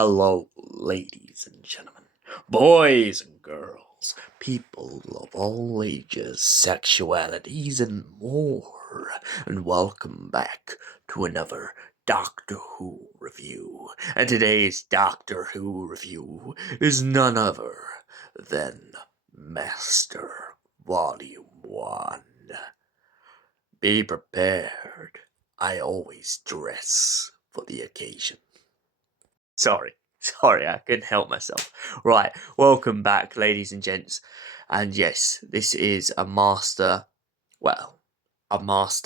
Hello, ladies and gentlemen, boys and girls, people of all ages, sexualities, and more, and welcome back to another Doctor Who review. And today's Doctor Who review is none other than Master Volume 1. Be prepared. I always dress for the occasion. Sorry, I couldn't help myself. Right, welcome back, ladies and gents. And yes, this is a master box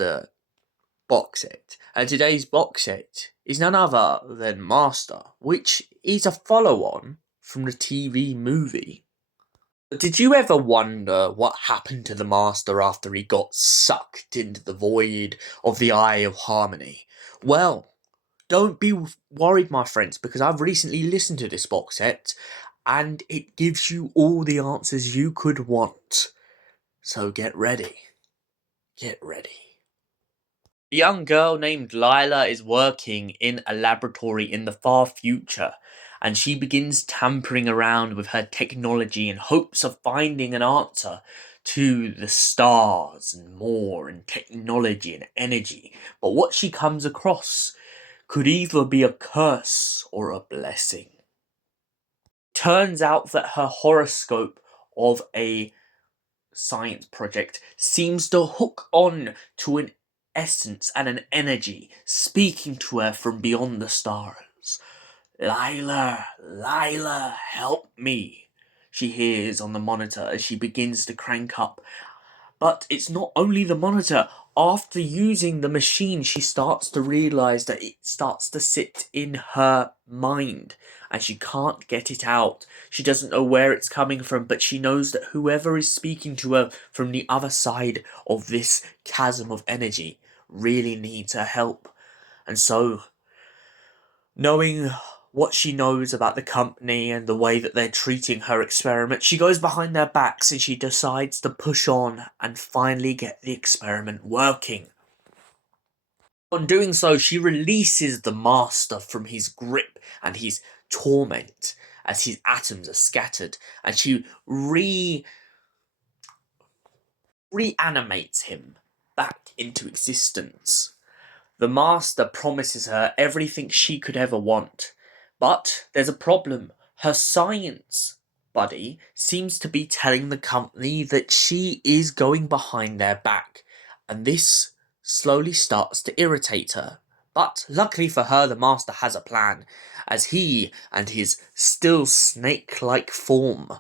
set. And today's box set is none other than Master, which is a follow-on from the TV movie. Did you ever wonder what happened to the Master after he got sucked into the void of the Eye of Harmony? Well, don't be worried, my friends, because I've recently listened to this box set, and it gives you all the answers you could want. So get ready. Get ready. A young girl named Lila is working in a laboratory in the far future, and she begins tampering around with her technology in hopes of finding an answer to the stars and more, and technology and energy. But what she comes across could either be a curse or a blessing. Turns out that her horoscope of a science project seems to hook on to an essence and an energy speaking to her from beyond the stars. Lila, help me, she hears on the monitor as she begins to crank up. But it's not only the monitor. After using the machine, she starts to realise that it starts to sit in her mind, and she can't get it out. She doesn't know where it's coming from, but she knows that whoever is speaking to her from the other side of this chasm of energy really needs her help. And so, knowing what she knows about the company and the way that they're treating her experiment, she goes behind their backs and she decides to push on and finally get the experiment working. On doing so, she releases the Master from his grip and his torment as his atoms are scattered, and she reanimates him back into existence. The Master promises her everything she could ever want. But there's a problem. Her science buddy seems to be telling the company that she is going behind their back, and this slowly starts to irritate her. But luckily for her, the Master has a plan, as he and his still snake-like form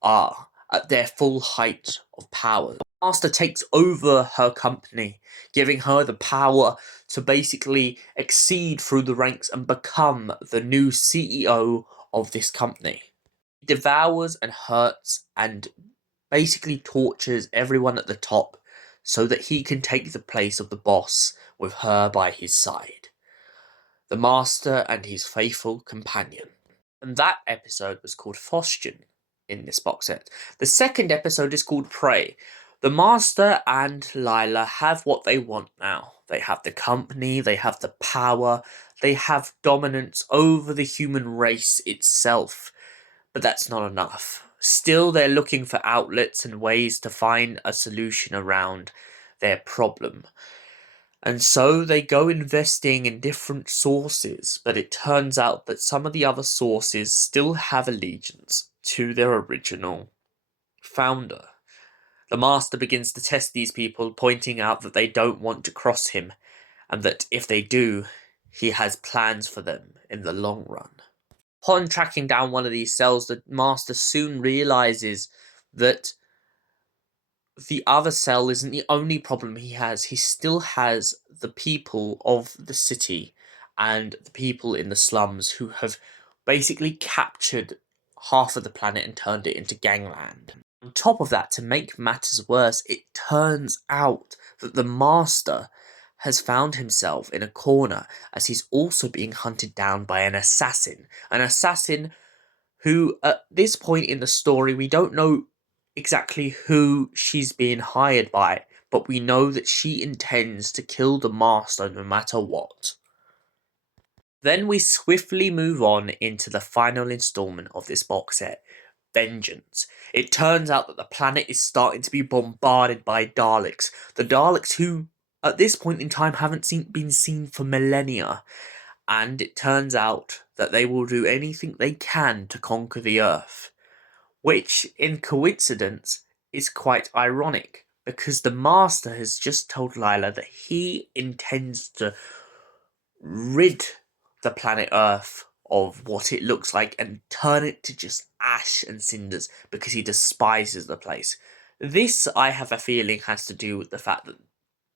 are at their full height of power. The Master takes over her company, giving her the power to basically exceed through the ranks and become the new CEO of this company. He devours and hurts and basically tortures everyone at the top so that he can take the place of the boss with her by his side. The Master and his faithful companion. And that episode was called Fostion in this box set. The second episode is called Prey. The Master and Lila have what they want now. They have the company, they have the power, they have dominance over the human race itself. But that's not enough. Still, they're looking for outlets and ways to find a solution around their problem. And so they go investing in different sources, but it turns out that some of the other sources still have allegiance to their original founder. The Master begins to test these people, pointing out that they don't want to cross him, and that if they do, he has plans for them in the long run. Upon tracking down one of these cells, the Master soon realizes that the other cell isn't the only problem he has. He still has the people of the city and the people in the slums who have basically captured half of the planet and turned it into gangland. On top of that, to make matters worse, it turns out that the Master has found himself in a corner as he's also being hunted down by an assassin. An assassin who, at this point in the story, we don't know exactly who she's being hired by, but we know that she intends to kill the Master no matter what. Then we swiftly move on into the final installment of this box set, Vengeance. It turns out that the planet is starting to be bombarded by Daleks. The Daleks who, at this point in time, haven't been seen for millennia. And it turns out that they will do anything they can to conquer the Earth. Which, in coincidence, is quite ironic, because the Master has just told Lila that he intends to rid the planet Earth of what it looks like and turn it to just ash and cinders because he despises the place. This, I have a feeling, has to do with the fact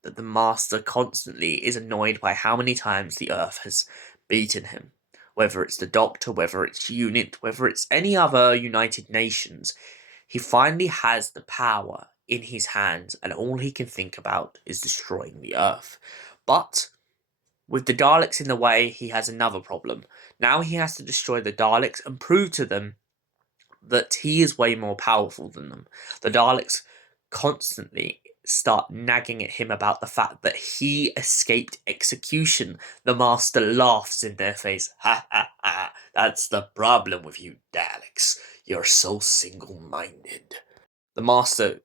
that the Master constantly is annoyed by how many times the Earth has beaten him. Whether it's the Doctor, whether it's UNIT, whether it's any other United Nations, he finally has the power in his hands and all he can think about is destroying the Earth. But with the Daleks in the way, he has another problem. Now he has to destroy the Daleks and prove to them that he is way more powerful than them. The Daleks constantly start nagging at him about the fact that he escaped execution. The Master laughs in their face. Ha ha ha, that's the problem with you Daleks. You're so single-minded. The Master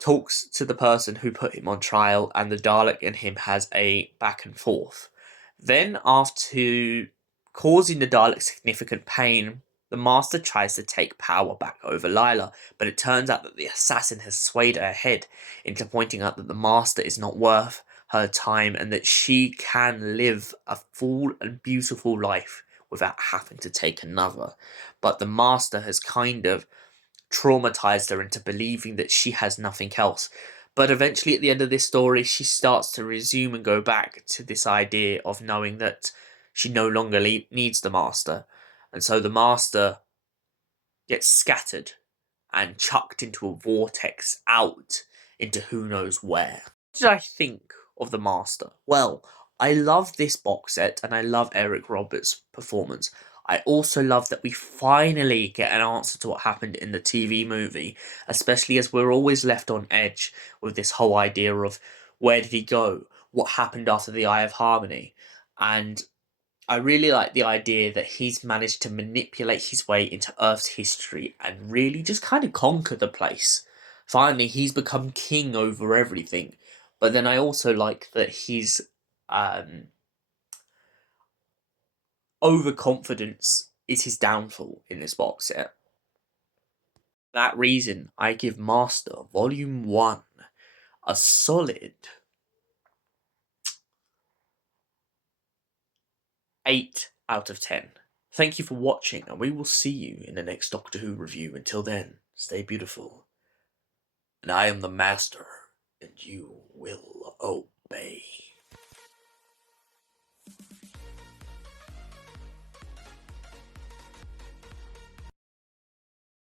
talks to the person who put him on trial, and the Dalek and him has a back and forth. Then, after causing the Dalek significant pain, the Master tries to take power back over Lila, but it turns out that the assassin has swayed her head into pointing out that the Master is not worth her time and that she can live a full and beautiful life without having to take another. But the Master has kind of traumatized her into believing that she has nothing else. But eventually, at the end of this story, she starts to resume and go back to this idea of knowing that she no longer needs the Master. And so the Master gets scattered and chucked into a vortex out into who knows where. What did I think of the Master? Well, I love this box set and I love Eric Roberts' performance. I also love that we finally get an answer to what happened in the TV movie, especially as we're always left on edge with this whole idea of where did he go, what happened after the Eye of Harmony, and I really like the idea that he's managed to manipulate his way into Earth's history and really just kind of conquer the place. Finally, he's become king over everything. But then I also like that his overconfidence is his downfall in this box set. For that reason, I give Master Volume 1 a solid 8 out of 10. Thank you for watching, and we will see you in the next Doctor Who review. Until then, stay beautiful. And I am the Master, and you will obey.